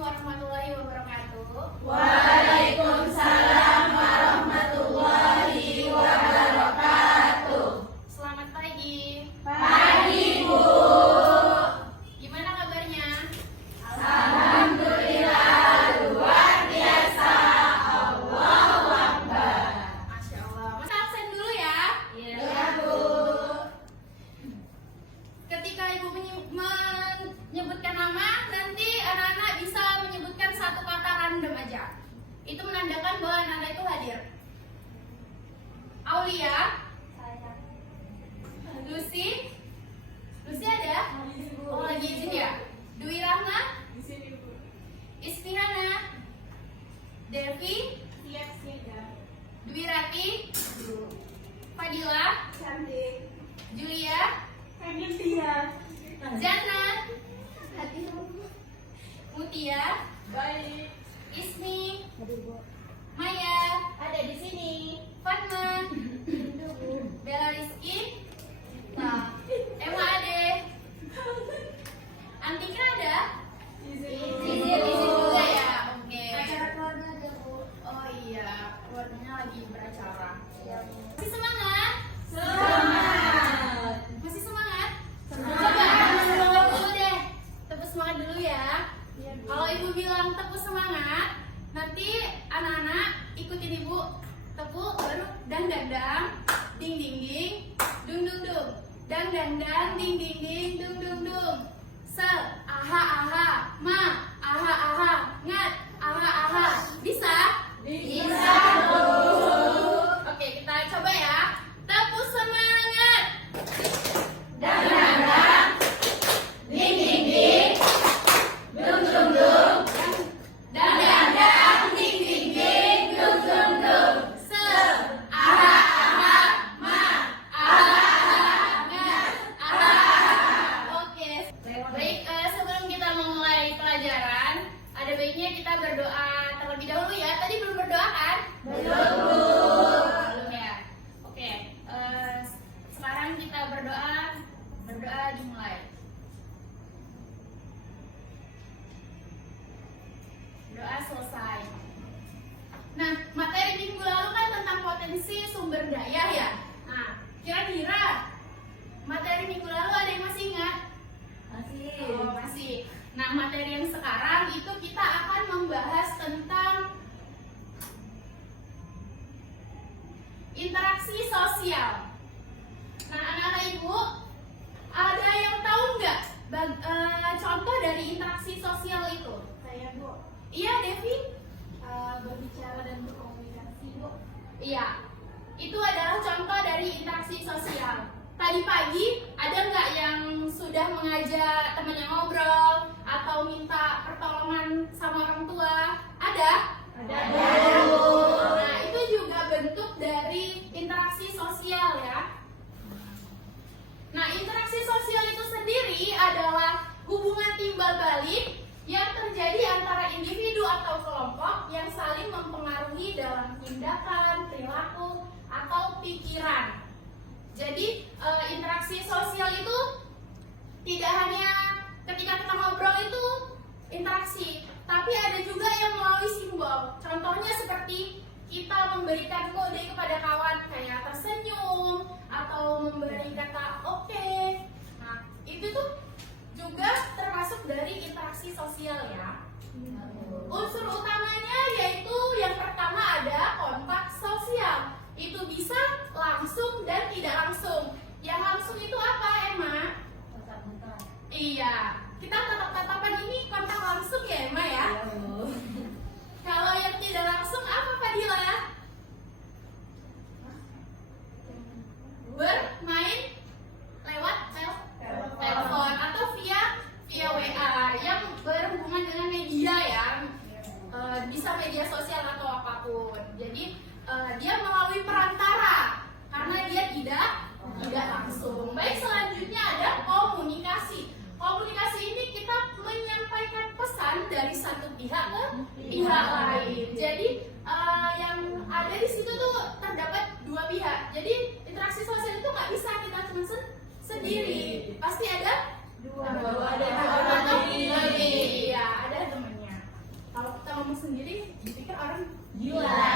warahmatullahi wabarakatuh. Waalaikumsalam warahmatullahi wabarakatuh. Selamat pagi. Pagi, Bu. Gimana kabarnya? Alhamdulillah, luar biasa. Allahu Akbar. Masya Allah. Mas absen dulu ya. Iya, Bu. Ketika Ibu menyebutkan nama, nanti anak-anak bisa menyebutkan satu kata random aja. Itu menandakan bahwa anak-anak itu hadir. Aulia, Lucy, Lucy ada? Oh, lagi izin ya. Dwi Rahma, Ismihana, Devi, Dwi Rati, Fadila, Julia, Jana, Mutia, Ismi, Maya, ada di sini, Fatma, Bella Rizky, Emma Ade, Antika ada? Izin juga ya, oke. Oh iya, keluarganya lagi beracara. Masih semangat? Semangat. Masih semangat? Coba tepuk dulu deh. Tepuk semangat dulu ya. Kalau Ibu bilang tepuk semangat, nanti anak-anak ikutin Ibu. Tepuk baru dang dang dang, ding ding ding, dung dung dung. Dang dang dang, ding ding ding, dung dung dung. Sel, aha aha, ma, aha aha, ngat, aha aha. Bisa? Bisa, Bu. Oke, kita coba ya. Tepuk semangat. Dang dang dang, ding ding ding, dung dung dung. Dang dang dang, ding ding ding, dung dung dung. Sel, Aha aha, ma, aha aha, ngat, aha aha. oke. Baik, sebelum kita memulai pelajaran, ada baiknya kita berdoa terlebih dahulu ya. Tadi belum berdoa kan? Belum, Bu. Belum ya. Oke, sekarang kita berdoa. Berdoa dimulai. Doa selesai. Nah, materi minggu lalu kan tentang potensi sumber daya ya. Nah, kira-kira materi minggu lalu ada yang masih ingat? Oh, masih. Nah, materi yang sekarang itu kita akan membahas tentang interaksi sosial. Nah, anak-anak Ibu, ada yang tahu nggak contoh dari interaksi sosial itu? Saya, Bu, Iya, Devi? berbicara dan berkomunikasi, Bu. Iya, itu adalah contoh dari interaksi sosial. Tadi pagi ada nggak yang sudah mengajak temannya ngobrol atau minta pertolongan sama orang tua? Ada? Ada, Bu. Nah, itu juga bentuk dari interaksi sosial ya. Nah, interaksi sosial itu sendiri adalah hubungan timbal balik yang terjadi antara individu atau kelompok yang saling mempengaruhi dalam tindakan, perilaku, atau pikiran. Jadi interaksi sosial itu tidak hanya ketika kita ngobrol itu interaksi, tapi ada juga yang melalui simbol. Contohnya seperti kita memberikan kode kepada kawan kayak tersenyum atau memberi kata oke. Nah, itu tuh juga termasuk dari interaksi sosial ya. Unsur utamanya yaitu yang pertama ada kontak sosial. Itu bisa langsung dan tidak langsung. Yang langsung itu apa, Emma? Iya, kita tatap-tatapan ini kontak langsung ya, Emma ya? Kalau yang tidak langsung apa, Fadila? Bermain lewat telepon atau via WA yang berhubungan dengan media ya, bisa media sosial atau apapun. Jadi dia melalui perantara karena dia tidak langsung. Baik, selanjutnya ada komunikasi. Komunikasi ini kita menyampaikan pesan dari satu pihak ke pihak lain. Jadi yang ada di situ tuh terdapat dua pihak. Jadi interaksi sosial itu nggak bisa kita cuma sendiri, pasti ada Dua. ada temannya. Iya, ada temannya. dipikir orang gila.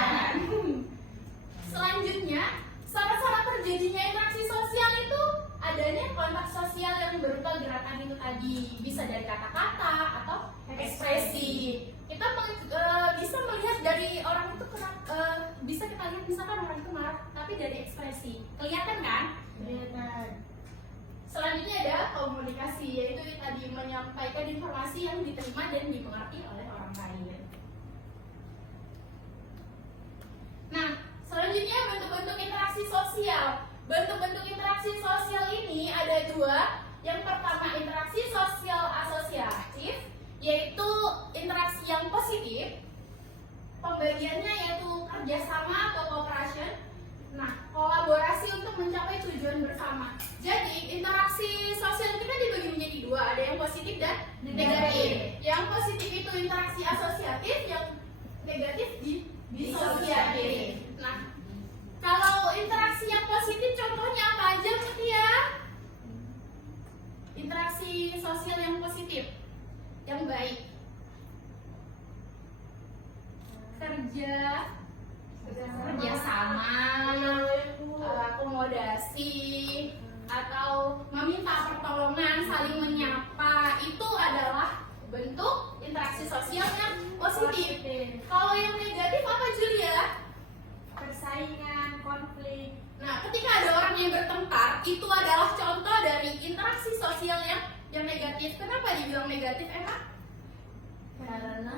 Selanjutnya, syarat-syarat terjadinya interaksi sosial itu adanya kontak sosial yang berupa gerakan itu tadi, bisa dari kata-kata atau ekspresi. Kita bisa melihat dari orang itu bisa kita lihat misalkan orang itu marah, tapi dari ekspresi kelihatan kan? Kelihatan. Selanjutnya ada komunikasi, yaitu tadi menyampaikan informasi yang diterima dan dimengerti oleh orang lain. Nah, selanjutnya bentuk-bentuk interaksi sosial. Bentuk-bentuk interaksi sosial ini ada dua. Yang pertama interaksi sosial asosiatif, yaitu interaksi yang positif. Pembagiannya yaitu kerjasama atau cooperation. Nah, kolaborasi untuk mencapai tujuan bersama. Jadi, interaksi sosial kita dibagi menjadi dua, ada yang positif dan negatif. Yang positif itu interaksi asosiatif, yang negatif disosiatif. Nah, kalau interaksi yang positif contohnya apa aja, Mutia? Interaksi sosial yang positif, yang baik. Kerjasama, akomodasi, atau meminta pertolongan, saling menyapa, itu adalah bentuk interaksi sosial yang positif. Kalau yang negatif apa, Julia? Persaingan, konflik. Nah, ketika ada orang yang bertengkar, itu adalah contoh dari interaksi sosial yang negatif. Kenapa dibilang negatif, Emma? Karena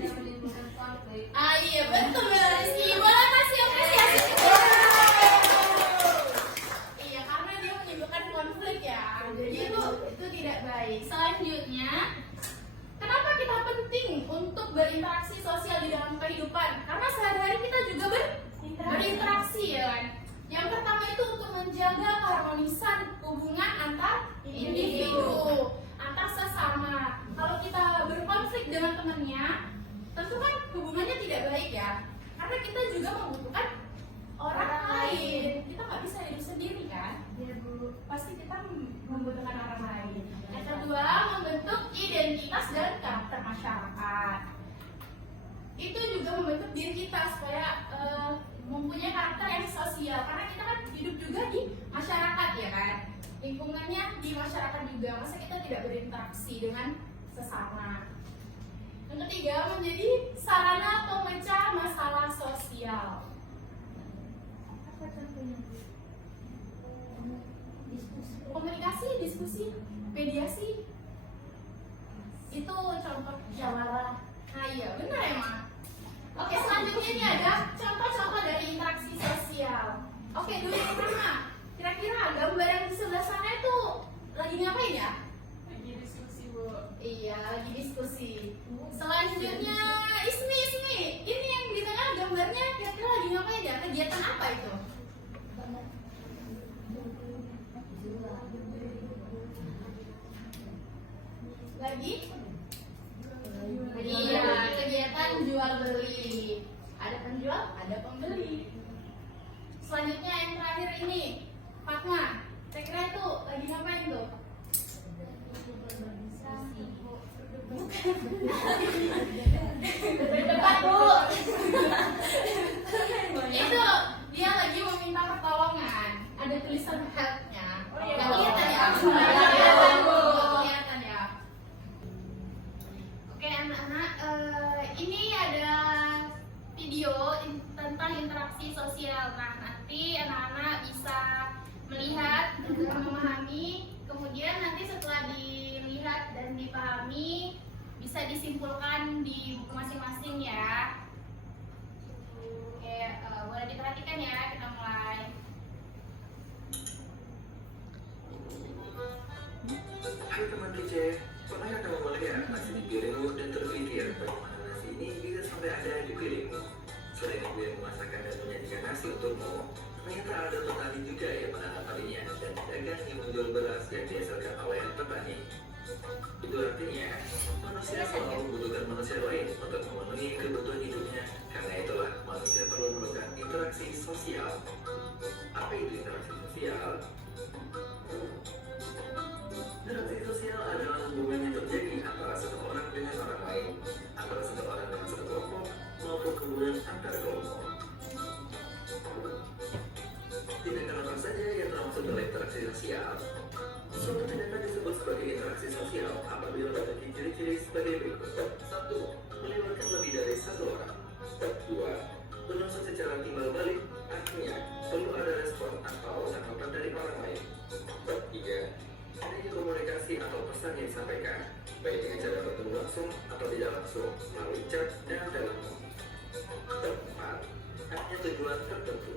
yang menimbulkan konflik. Iya, betul Rizky. Boleh kasih apresiasi. Iya, karena dia menimbulkan konflik ya. Jadi itu tidak baik. Selanjutnya, kenapa kita penting untuk berinteraksi sosial di dalam kehidupan? Karena sehari-hari kita juga berinteraksi ya kan. Yang pertama itu untuk menjaga keharmonisan hubungan antar individu, antar sesama. Kalau kita berkonflik dengan temannya, tentu kan hubungannya tidak baik ya. Karena kita juga membutuhkan orang lain. Kita nggak bisa hidup sendiri kan? Ya, Bu. Pasti kita membutuhkan orang lain. Yang kedua, membentuk identitas dan karakter masyarakat. Itu juga membentuk diri kita supaya mempunyai karakter yang sosial. Karena kita kan hidup juga di masyarakat ya kan. Lingkungannya di masyarakat juga. Masa kita tidak berinteraksi dengan sesama. Yang ketiga, menjadi sarana pemecah masalah sosial. Apa contohnya? Komunikasi, diskusi, mediasi, itu contoh musyawarah. Nah iya, benar emang. Oke, selanjutnya ini ada contoh-contoh dari interaksi sosial. Oke, dulu yang pertama, kira-kira gambar yang di sebelah sana itu lagi ngapain ya? Lagi diskusi, Bu. Iya, lagi diskusi. Selanjutnya, Ismi, ini yang di tengah gambarnya kira-kira lagi ngapain ya? Kegiatan apa itu? Lagi? Iya, kegiatan jual beli. Ada penjual, ada pembeli. Selanjutnya yang terakhir ini, Fatma. Kira-kira itu lagi ngapain tuh? Depan Bu. Itu dia lagi meminta pertolongan. Ada tulisan help-nya. Oh, iya. Kelihatan ya? Kelihatan, Bu. Kelihatan ya. Oke anak-anak, ini ada video tentang interaksi sosial. Nah, nanti anak-anak bisa melihat dan memahami. Kemudian nanti setelah dilihat dan dipahami, bisa disimpulkan di buku masing-masing ya. Oke, boleh diperhatikan ya, kita mulai. Hai teman DJ, pernah kamu melihat nasi di piringmu dan terpikir bagaimana nasi ini bisa sampai ada di piringmu? Selain ibu yang memasakkan dan menyajikan nasi untukmu, ternyata ada petani juga yang menanam padinya dan pedagang yang menjual beras yang dihasilkan oleh petani. Itu artinya, manusia selalu membutuhkan manusia lain untuk memenuhi kebutuhan hidupnya. Karena itulah, manusia perlu melakukan interaksi sosial. Apa itu interaksi sosial? Interaksi sosial adalah hubungan yang terjadi antara seseorang dengan orang lain. sosial. Suatu tindakan disebut sebagai interaksi sosial apabila memiliki ciri-ciri sebagai berikut. 1. Melibatkan lebih dari satu orang. 2. Berlangsung secara timbal balik, artinya perlu ada respon atau tanggapan dari orang lain. 3. Adanya komunikasi atau pesan yang disampaikan, baik dengan cara bertemu langsung atau tidak langsung, melalui chat dan telepon. 4. Adanya tujuan tertentu.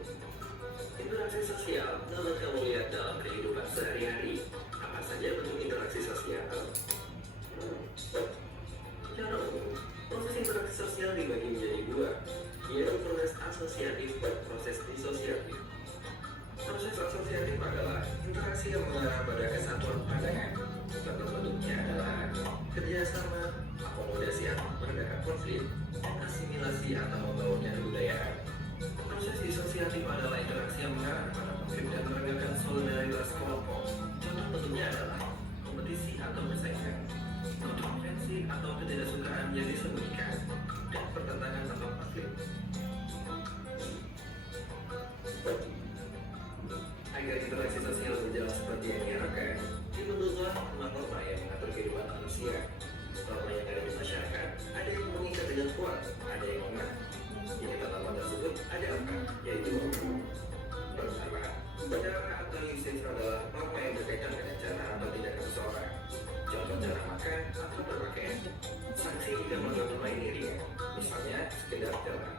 Interaksi sosial dapat kamu lihat dalam kehidupan sehari-hari. Apa saja bentuk interaksi sosial? Secara umum, proses interaksi sosial dibagi menjadi dua, yaitu proses asosiatif dan proses disosiatif. Proses asosiatif adalah interaksi yang mengarah pada kesatuan pandangan. Bentuk-bentuknya adalah kerjasama, akomodasi atau meredakan konflik, asimilasi atau membangunnya kebudayaan. Proses disosiatif adalah interaksi yang mengarah pada konflik dan meredakan solidaritas kelompok. Contoh bentuknya adalah kompetisi atau persaingan, kontroversi atau ketidaksukaan yang disembunyikan, dan pertentangan atau konflik. Agar interaksi sosial berjalan seperti yang diharapkan, dibentuklah norma-norma yang mengatur kehidupan manusia. Norma yang ada di masyarakat, ada yang mengikat dengan kuat, ada yang lemah. Di dalam norma tersebut ada empat, yaitu pertama, cara atau usage adalah norma yang berkaitan dengan cara atau tindakan seseorang. Contoh cara makan atau berpakaian. Sanksi jika melanggar norma ini ringan, misalnya sekedar jalan.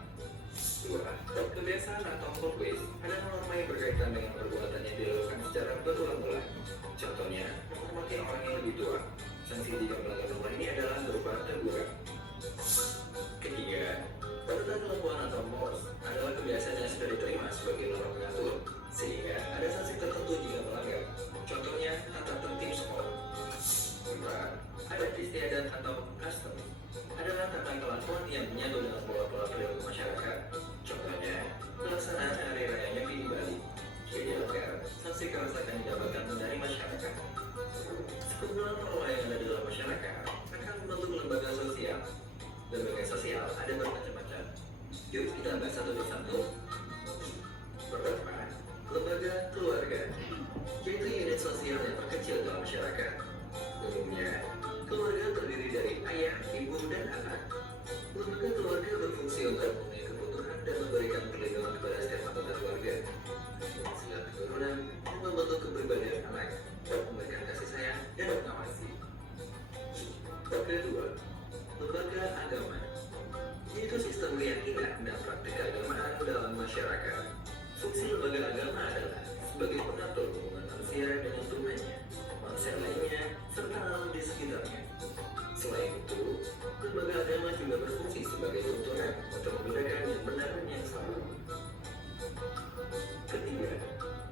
2. Kebiasaan atau code waste adalah norma yang berkaitan dengan perbuatan yang dilakukan secara berulang-ulang. Contohnya, menghormati orang yang lebih tua. Sanksi jika melanggar norma ini adalah berupa teguran. Ketiga, tata kelakuan atau mores adalah kebiasaan yang sudah diterima sebagai norma pengatur, sehingga ada sanksi tertentu jika melanggar. Contohnya, tata tertib sekolah. 4. Adat istiadat atau custom adalah tata kelakuan yang menyatu dengan pola-pola perilaku masyarakat. Contohnya, pelaksanaan hari raya Nyepi di Bali. Jika dilanggar, sanksi keras akan didapatkan dari masyarakat. Sekumpulan norma yang ada dalam masyarakat akan membentuk lembaga sosial. Lembaga sosial ada bermacam-macam. Yuk kita bahas satu persatu. Pertama, lembaga keluarga, yaitu unit sosial yang terkecil dalam masyarakat. Umumnya, keluarga terdiri dari ayah, ibu, dan anak. Lembaga keluarga berfungsi untuk memenuhi kebutuhan dan memberikan perlindungan kepada setiap anggota keluarga. Menghasilkan keturunan dan membentuk kepribadian anak, memberikan kasih sayang dan mengawasi. Kedua, lembaga agama, yaitu sistem keyakinan dan praktik keagamaan dalam masyarakat. Fungsi lembaga agama adalah sebagai pengatur hubungan manusia dengan Tuhannya, manusia lainnya, serta alam di sekitarnya. Selain itu, lembaga agama juga berfungsi sebagai tuntunan untuk membedakan yang benar dan yang salah. Ketiga,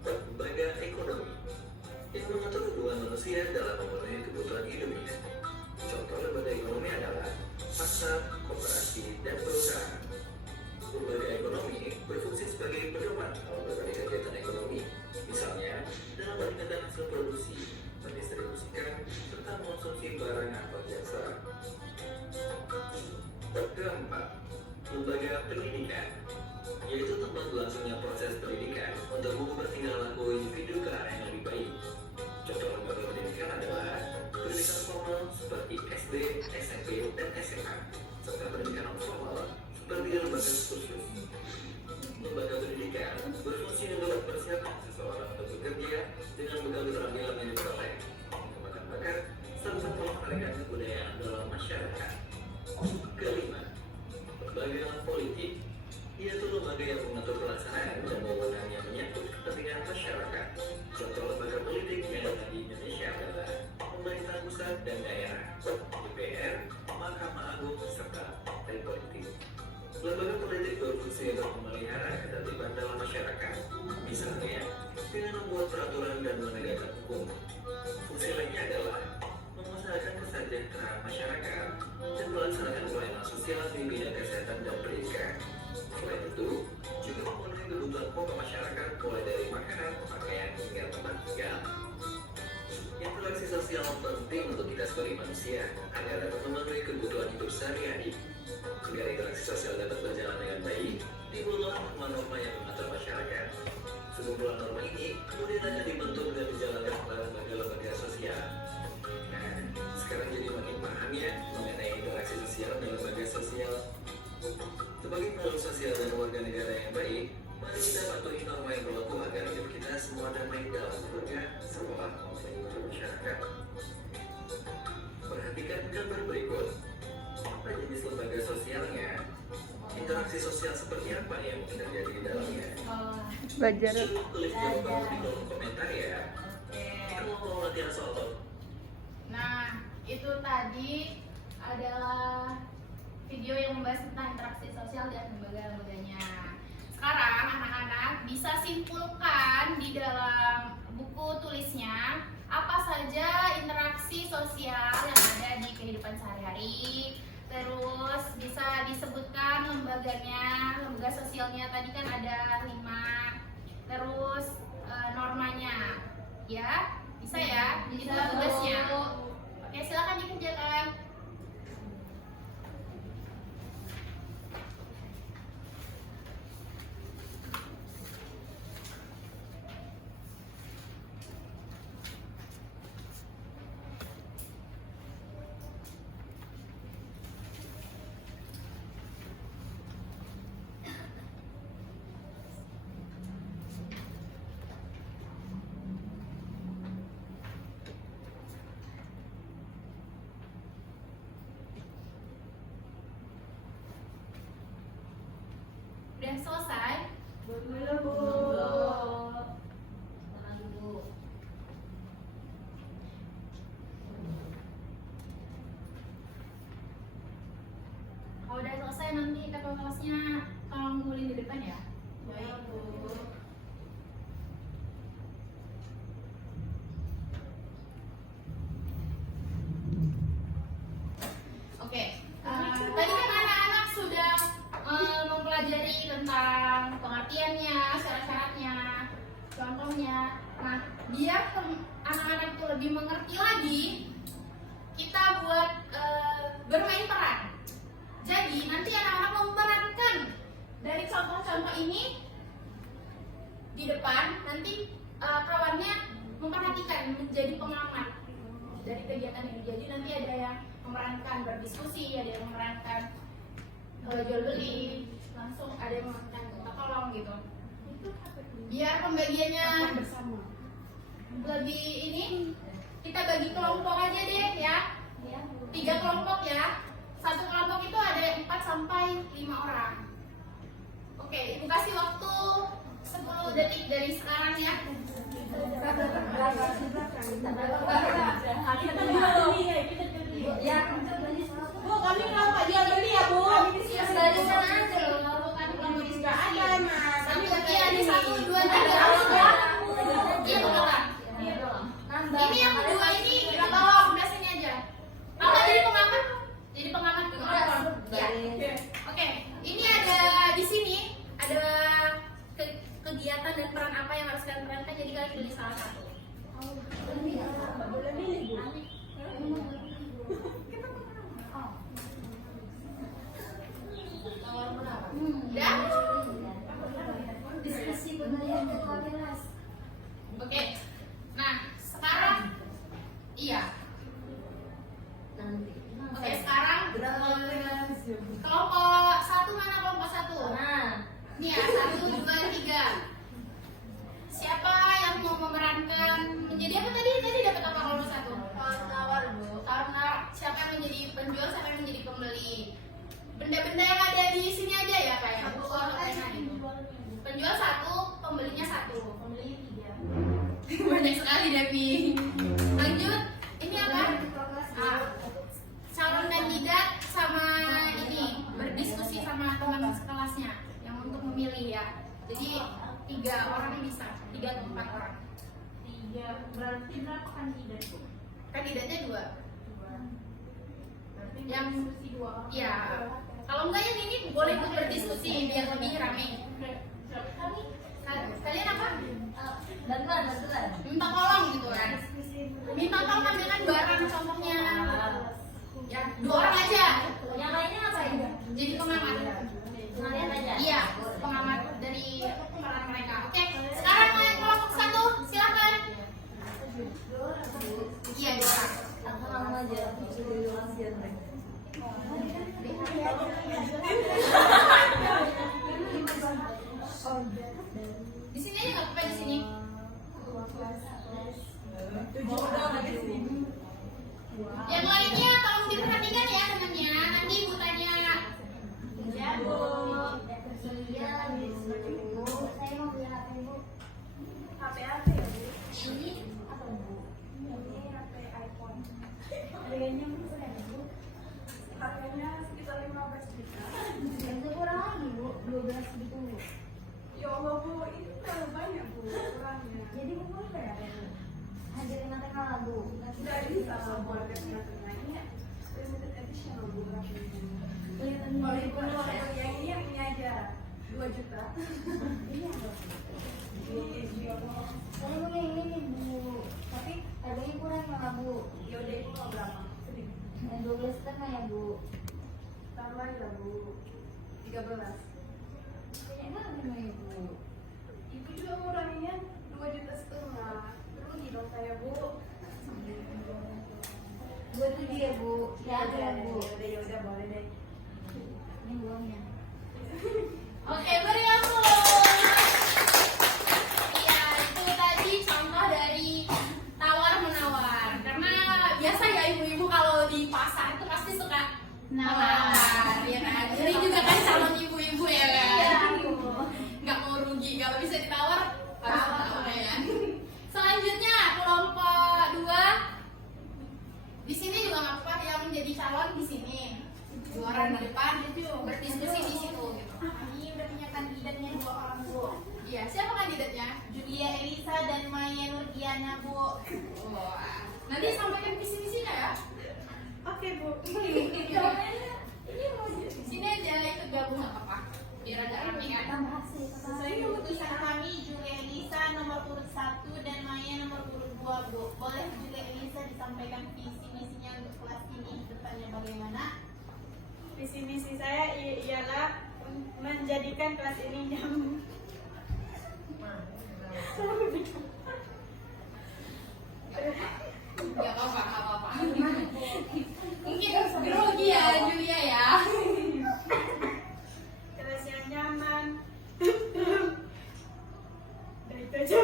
lembaga ekonomi, yang mengatur hubungan manusia dalam memenuhi kebutuhan hidupnya. Contoh lembaga ekonomi adalah pasar, koperasi, dan perusahaan. Lembaga ekonomi berfungsi sebagai pedoman dalam berbagai kegiatan ekonomi, misalnya dalam meningkatkan hasil produksi, mendistribusikan, serta mengonsumsi barang atau jasa. Keempat, lembaga pendidikan, yaitu tempat berlangsungnya proses pendidikan untuk mengubah tingkah laku individu ke arah yang lebih baik. Contoh lembaga pendidikan adalah pendidikan formal seperti SD, SMP, dan SMA, serta pendidikan non formal seperti lembaga kursus. Lembaga pendidikan berfungsi untuk mempersiapkan seseorang untuk bekerja dengan bekal keterampilan yang diperoleh, mengembangkan bakat, serta melestarikan kebudayaan dalam masyarakat. Kelima, lembaga politik, yaitu lembaga yang mengatur pelaksanaan dan wewenang yang menyangkut kepentingan masyarakat. Contoh lembaga politik yang ada di Indonesia adalah pemerintah pusat dan daerah, DPR, Mahkamah Agung, serta partai politik. Lembaga politik berfungsi untuk memelihara ketertiban dalam masyarakat, misalnya dengan membuat peraturan dan menegakkan hukum. Fungsi lainnya adalah mengusahakan kesejahteraan masyarakat dan melaksanakan pelayanan sosial di bidang kesehatan dan pendidikan. Selain itu, juga memenuhi kebutuhan pokok masyarakat mulai dari makanan, pakaian, hingga tempat tinggal. Interaksi sosial penting untuk kita sebagai manusia agar dapat memenuhi kebutuhan hidup sehari-hari. Agar interaksi sosial dapat berjalan dengan baik, dibuatlah norma-norma yang mengatur masyarakat. Sekumpulan norma ini kemudian akan dibentuk dan dijalankan pada lembaga sosial. Sebagai makhluk sosial dan warga negara yang baik, mari kita patuhi norma yang berlaku agar hidup kita semua damai dalam keluarga, sekolah, maupun masyarakat. Perhatikan gambar berikut. Apa jenis lembaga sosialnya? Interaksi sosial seperti apa yang mungkin terjadi di dalamnya? Belajar. Coba tulis jawaban di kolom komentar ya. Kamu mau latihan soal? Nah, itu tadi adalah video yang membahas tentang interaksi sosial dan lembaga-lembaganya. Sekarang anak-anak bisa simpulkan di dalam buku tulisnya apa saja interaksi sosial yang ada di kehidupan sehari-hari. Terus bisa disebutkan lembaganya, lembaga sosialnya tadi kan ada 5. Terus normanya, ya bisa ya di dalam tugasnya. Oke, silakan dikerjakan. Udah selesai? Tenang dulu. Kalau udah selesai nanti kakak kelasnya tolong ngumpulin di depan ya. Baik, Bu. Oke, tadi kan anak-anak sudah mempelajari tentang pengertiannya, syarat-syaratnya, contohnya. Nah, biar anak-anak itu lebih mengerti lagi, kita buat bermain peran. Jadi nanti anak-anak memerankan dari contoh-contoh ini di depan. Nanti kawannya memperhatikan, menjadi pengamat dari kegiatan ini. Jadi nanti ada yang memerankan berdiskusi, ada yang memerankan jual beli, langsung ada yang memerankan minta tolong gitu. Biar pembagiannya lebih ini, kita bagi kelompok aja deh ya. 3 kelompok ya. Satu kelompok itu ada 4 sampai 5 orang. Oke, ibu kasih waktu 10 detik dari sekarang ya. Bu, kami kelompok jual beli ya, Bu. Ya, dari sana aja loh, bukan kelompok diskusi. Satu lagi ada 1, 2, 3. Iya betul. Ini yang kedua ini kita bawa udah sini aja. Apa jadi pengamat? Jadi pengamat gitu. Ya. Oke, ini ada di sini ada kegiatan dan peran apa yang harus kalian perankan. Jadi kalian pilih salah satu. Boleh milih, Bu. Udah? Diskusi pembelajaran kelas. Oke. Nah, sekarang iya. Nanti. Oke, sekarang kelompok 1 mana kelompok 1? Nah, Nih ya, 1, 2, 3. Siapa yang mau memerankan menjadi apa tadi? Tadi dapat apa kelompok 1? tawar, Bu. Tawar. Siapa yang menjadi penjual, siapa yang menjadi pembeli? Benda-benda yang ada di sini aja ya kayak buku atau pena gitu. Penjual 1, pembelinya 1. Pembeli 3. Banyak sekali Devi. Lanjut, ini apa? Calon kandidat sama ini berdiskusi sama teman sekelasnya yang untuk memilih ya. Jadi 3 orang bisa, 3 atau 4 orang. 3. Berarti berapa kandidat, Bu? Kandidatnya 2. Berarti Yang diskusi 2 orang. ya. Kalau enggak yang ini boleh ikut berdiskusi biar lebih rame. Kalian apa? Bantuan. Minta tolong gitu kan. Minta tolong ambilkan barang contohnya. Ya, 2 orang aja. Yang lainnya apa ya? Jadi pengamat. Kalian aja. Iya, pengamat dari peran mereka. Oke, sekarang kelompok 1, silakan. Iya, 2 orang. Aku mau aja. Aku sudah kasihan mereka. 12 gitu. Ya Allah Bu, itu terlalu banyak Bu kurangnya. Jadi Bu boleh berapa Bu? Ajarin matematika lah Bu. Tidak bisa buat tengah-tengahnya. Additional Bu. Kelihatan Kalau di ibu yang ini aja 2 juta. Ini apa? Ya Allah. Kalau Bu yang ini nih Bu, tapi harganya kurang ya nggak Bu? Ya udah itu mau berapa? Yang 12 setengah ya Bu. Tambah aja Bu. 13. Enak memang ya Bu. Ibu juga ngurangnya 2 juta setengah. Rugi dong saya Bu. Buat tuh dia Bu, ya ada Bu. Ya udah boleh deh. Ini uangnya. Oke, beri ampun. Iya, itu tadi contoh dari tawar menawar. Karena biasa ya ibu-ibu kalau di pasar itu pasti suka nawar, ya kan? Ini juga kan calon ibu-ibu ya kan? Nggak mau rugi, kalau bisa ditawar harus ditawar ya kan? Selanjutnya kelompok 2. Di sini juga nggak apa-apa yang menjadi calon di sini. 2 orang di depan berdiskusi di situ gitu. Ini udah punya kandidatnya 2 orang Bu. Iya, siapa kandidatnya? Julia Elisa dan Maya Nurdiana Bu. Wah, nanti sampaikan visi misinya ya. Oke Bu. Ini mau di sini aja ikut gabung nggak apa-apa. Biar ada rame kan. Tambah hasil. Sesuai keputusan kami, Julia Elisa nomor urut 1 dan Maya nomor urut 2 Bu. Boleh Julia Elisa disampaikan visi misinya untuk kelas ini depannya bagaimana? Visi misi saya ialah menjadikan kelas ini yang Nggak apa-apa, nggak apa-apa. Mungkin grogi ya Julia ya. kelas yang nyaman. Dan itu aja.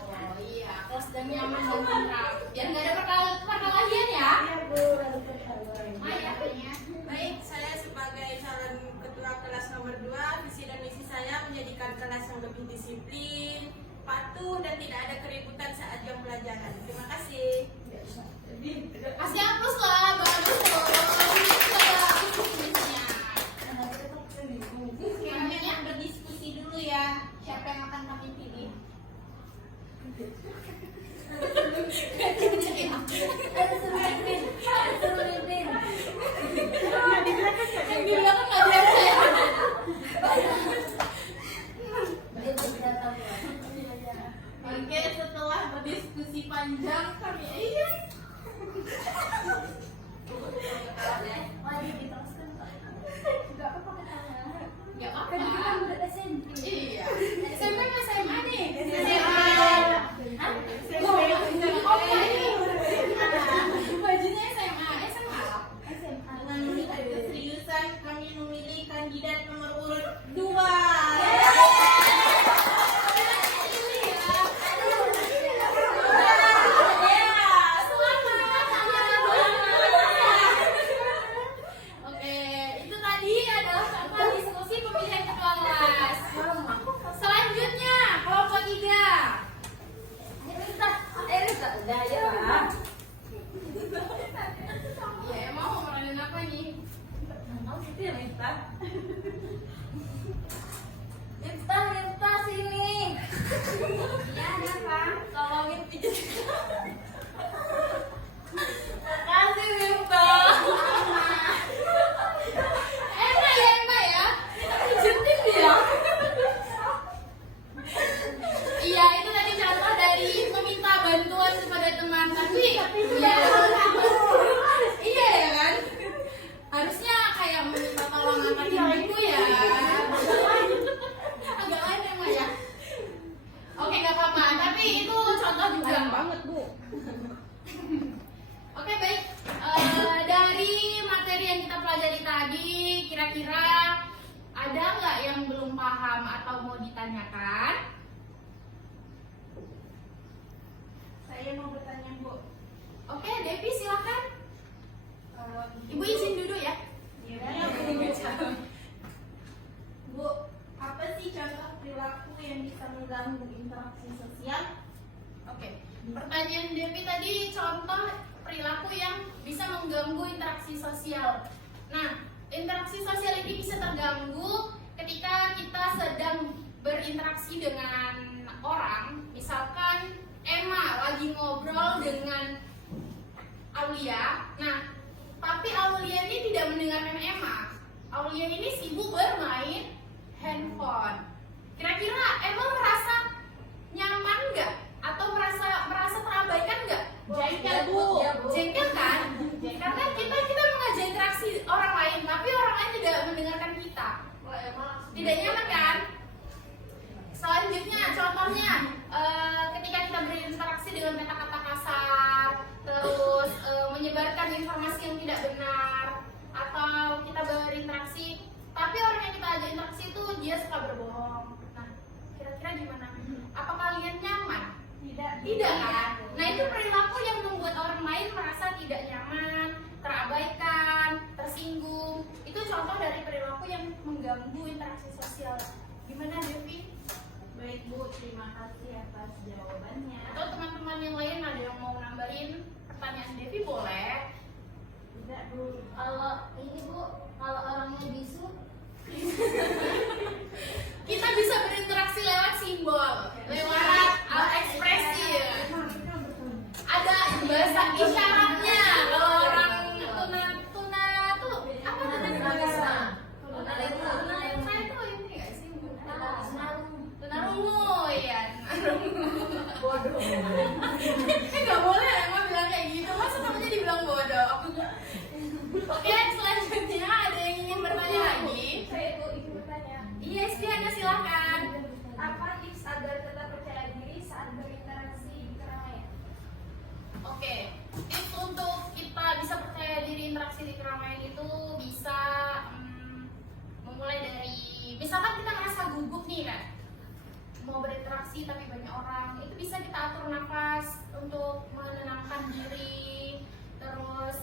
Oh iya, kelas dan nyaman dan tentram. Biar nggak ada perkelahian ya. Iya Bu. Maya, Maya. Baik, saya sebagai calon ketua kelas nomor 2, visi dan misi saya menjadikan kelas yang lebih disiplin, patuh, dan tidak ada keributan saat jam pelajaran. Terima kasih. Kasih aplaus lah, bagus loh. Misinya. Kami yang berdiskusi dulu ya. Siapa yang akan kami pilih? Yang bilang kan nggak biar saya. Oke, setelah berdiskusi panjang kami iya. Nggak apa-apa. Iya. SMA nggak SMA nih. Hah? Bajunya SMA. SMA. Dengan melihat keseriusan kami memilih kandidat nomor urut 2. Oke, itu tadi adalah contoh diskusi pemilihan ketua kelas. Selanjutnya, kelompok 3. Ya, emang mau meranin apa nih? Ya, kenapa? Tolongin pijat. Makasih, Wimpa. Enak ya, enak ya. Pijetin dia. Iya, itu tadi contoh dari meminta bantuan kepada teman, tapi ya, iya ya kan? Harusnya kayak meminta tolong angkatin buku ya. Agak lain emang ya. Oke, nggak apa-apa. Tapi itu contoh juga. Banget Bu. Oke, baik. Dari materi yang kita pelajari tadi, kira-kira ada nggak yang belum paham atau mau ditanyakan? Saya mau bertanya Bu. Oke, Devi silakan. Ibu izin dulu ya. Ya, Bu, apa sih contoh perilaku yang bisa mengganggu interaksi sosial? Oke. Pertanyaan Devi tadi contoh perilaku yang bisa mengganggu interaksi sosial. Nah, interaksi sosial ini bisa terganggu ketika berinteraksi dengan orang, misalkan Emma lagi ngobrol dengan Aulia, nah tapi Aulia ini tidak mendengarkan Emma. Aulia ini sibuk bermain handphone. Kira-kira Emma merasa nyaman nggak? Atau merasa terabaikan nggak? Jengkel, Bu. Jengkel kan? Karena kita mengajak interaksi orang lain, tapi orang lain tidak mendengarkan kita. Tidak nyaman kan? Selanjutnya, contohnya, ketika kita berinteraksi dengan kata-kata kasar, terus menyebarkan informasi yang tidak benar, atau kita berinteraksi, tapi orang yang kita ajak interaksi itu dia suka berbohong. Nah, kira-kira gimana? Apa kalian nyaman? Tidak kan? Nah, itu perilaku yang membuat orang lain merasa tidak nyaman, terabaikan, tersinggung. Itu contoh dari perilaku yang mengganggu interaksi sosial. Gimana, Devi? Baik, Bu. Terima kasih atas jawabannya. Atau teman-teman yang lain ada yang mau nambahin pertanyaan Devi, boleh? Tidak, Bu. Kalau ini Bu, kalau orangnya bisu, Kita bisa berinteraksi lewat simbol, lewat ekspresi. Ada bahasa isyaratnya. Kalau orang tuna tuh apa namanya? Tunanetra itu ini nggak sih? Tunarungu, ya. Bodoh. Nggak boleh emang bilang kayak gitu. Masa namanya dibilang bodoh? Oke, selanjutnya ada yang ingin bertanya lagi? saya Bu ingin bertanya, Iya, Istiana silakan. apa tips agar tetap percaya diri saat berinteraksi di keramaian? Oke, tips untuk kita bisa percaya diri interaksi di keramaian itu bisa memulai dari, misalkan kita merasa gugup nih kan, mau berinteraksi tapi banyak orang, itu bisa kita atur nafas untuk menenangkan diri, terus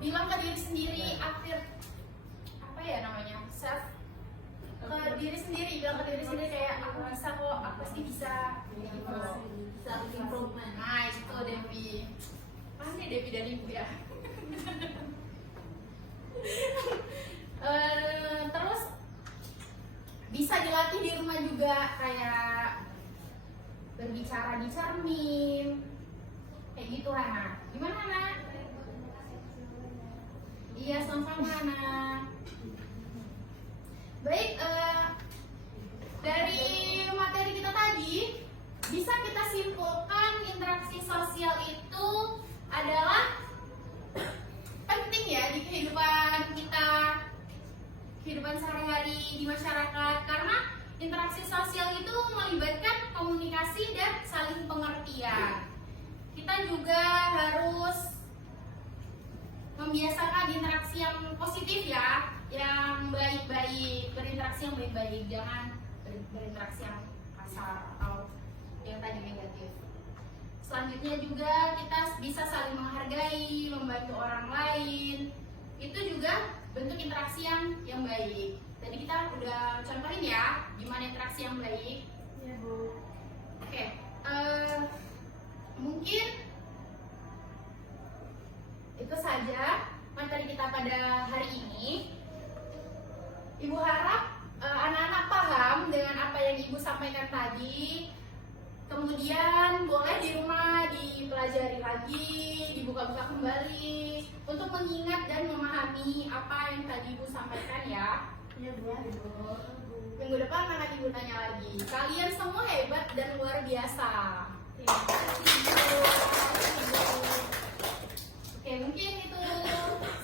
bilang ke diri sendiri, aktif apa ya namanya, self ke diri sendiri, bilang ke diri sendiri kayak aku bisa kok, aku pasti bisa, gitu. Self improvement. Nah itu Devi, mana Devi dari Ibu ya? Terus bisa dilatih di rumah juga, kayak berbicara di cermin, kayak gitu Hana. Gimana Hana? Iya sama-sama Hana. Baik, dari materi kita tadi bisa kita simpulkan interaksi sosial itu adalah penting ya di kehidupan kita, kehidupan sehari-hari di masyarakat, karena interaksi sosial itu melibatkan komunikasi dan saling pengertian. Kita juga harus membiasakan interaksi yang positif ya, yang baik-baik, berinteraksi yang baik-baik, jangan berinteraksi yang kasar atau yang tadi negatif. Selanjutnya juga kita bisa saling menghargai, membantu orang lain. Itu juga bentuk interaksi yang baik. Tadi kita udah contohin ya gimana interaksi yang baik. Iya, Bu. Oke, mungkin itu saja materi kita pada hari ini. Ibu harap anak-anak paham dengan apa yang Ibu sampaikan tadi. Kemudian boleh di rumah dipelajari lagi, dibuka-buka kembali untuk mengingat dan memahami apa yang tadi Ibu sampaikan ya. Iya, Bu. Minggu depan akan Ibu tanya lagi. Kalian semua hebat dan luar biasa. Terima kasih, Bu. Oke, mungkin itu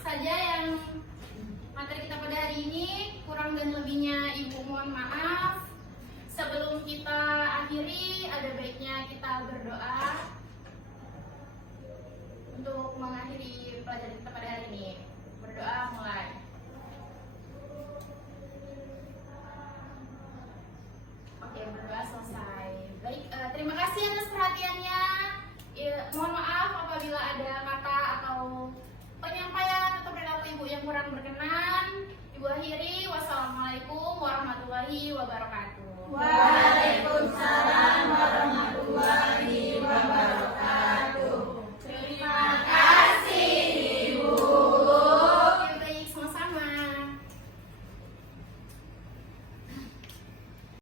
saja yang materi kita pada hari ini. Kurang dan lebihnya Ibu mohon maaf. Sebelum kita akhiri, ada baiknya kita berdoa untuk mengakhiri pelajaran kita pada hari ini. Berdoa mulai. Oke, berdoa selesai. Baik, terima kasih atas perhatiannya. Mohon maaf apabila ada kata atau penyampaian atau perilaku Ibu yang kurang berkenan. Ibu akhiri, wassalamualaikum warahmatullahi wabarakatuh.